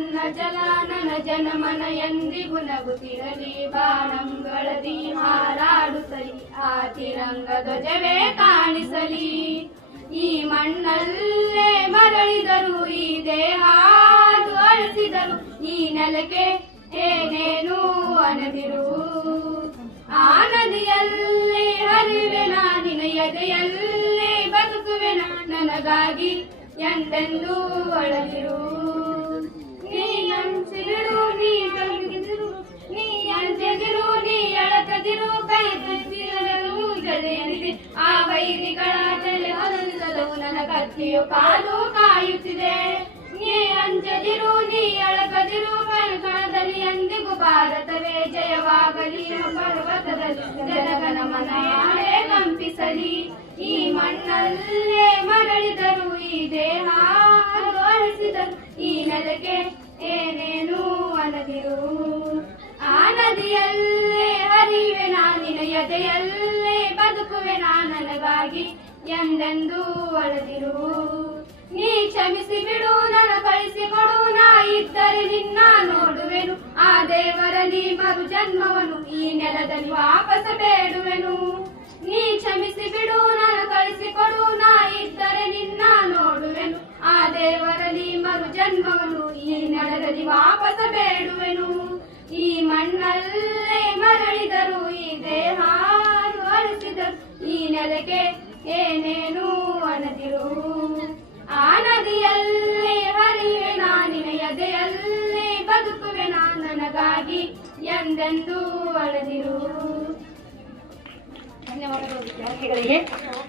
ನನ್ನ ಜಲ ನನ್ನ ಜನಮನ ಎಂದಿಗೂ ನಗುತ್ತಿರಲಿ, ಬಾಣಂಗಳದಿ ಹಾರಾಡುತ್ತಲಿ, ಆ ತಿರಂಗ ಧ್ವಜವೇ ಕಾಣಿಸಲಿ. ಈ ಮಣ್ಣಲ್ಲೇ ಮರಳಿದರು, ಈ ದೇಹ ಅಳಿಸಿದರು, ಈ ನೆಲಕ್ಕೆ ಏನೇನು ಅನದಿರು. ಆ ನದಿಯಲ್ಲಿ ಹರಿವೆನ, ನಿನ್ನ ಎದೆಯಲ್ಲಿ ಬದುಕುವೆನ, ನನಗಾಗಿ ಎಂದೆಂದೂ ಅಳದಿರು. ನೀ ಅಂಚಿರು, ನೀ ತೊಲಗಿದಿರು, ನೀ ಅಂಚದಿರು, ನೀ ಅಳಕದಿರು, ಕೈ ತುಚ್ಚಿರಲು ಜಡೆಯನಿದೆ. ಆ ವೈರಿಗಳ ತಲೆ ಹೊರಲಿಸಲು ನನ್ನ ಕತ್ತಿಯು ಕಾಲು ಕಾಯುತ್ತಿದೆ. ನೀ ಅಂಚದಿರು, ನೀ ಅಳಕದಿರು, ಕಣದಲ್ಲಿ ಎಂದಿಗೂ ಭಾರತವೇ ಜಯವಾಗಲಿ. ಪರ್ವತದಲ್ಲಿ ಜನಗಣಮನ ಯಾರೇ ಕಂಪಿಸಲಿ. ಈ ಮಣ್ಣಲ್ಲೇ ಮರಳಿದರು, ಈ ದೇಹ ಅಳಿಸಿದರು, ಈ ನೆಲಕ್ಕೆ ಏನೇನು ಅನದಿರು. ಆ ನದಿಯಲ್ಲೇ ಹರಿವೆನ, ನಿನ್ನ ಎದೆಯಲ್ಲೇ ಬದುಕುವೆನ, ನನಗಾಗಿ ಎಂದೆಂದೂ ಅಳದಿರು. ನೀ ಕ್ಷಮಿಸಿ ಬಿಡು, ನನ್ನ ಕಳಿಸಿಕೊಡು, ನಾ ಇದ್ದರೆ ನಿನ್ನ ನೋಡುವೆನು. ಆ ದೇವರಲ್ಲಿ ಮರು ಜನ್ಮವನ್ನು ಈ ನೆಲದಲ್ಲಿ ವಾಪಸ ಬೇಡುವೆನು. ನೀ ಕ್ಷಮಿಸಿ ಬಿಡು, ನನ್ನ ಕಳಿಸಿಕೊಡು, ನಾ ಇದ್ದರೆ ನಿನ್ನ ನೋಡುವೆನು. ಆ ದೇವರಲ್ಲಿ ಮರು ಜನ್ಮವನ್ನು ಈ ನೆಲದಲ್ಲಿ ವಾಪಸ ಬೇಡುವೆನು. ಈ ಮಣ್ಣಲ್ಲೇ ಮರಳಿದರು, ಈ ದೇಹ ಅಳಿಸಿದರು, ಈ ನೆಲಕ್ಕೆ ಏನೇನು ಅನದಿರು. ಆ ನದಿಯಲ್ಲೇ ಹರಿವೆನ, ನಿನ್ನ ಎದೆಯಲ್ಲೇ ಬದುಕುವೆನ, ನನಗಾಗಿ ಎಂದೆಂದೂ ಅಳದಿರು. ಧನ್ಯವಾದಗಳು ವಿದ್ಯಾರ್ಥಿಗಳಿಗೆ.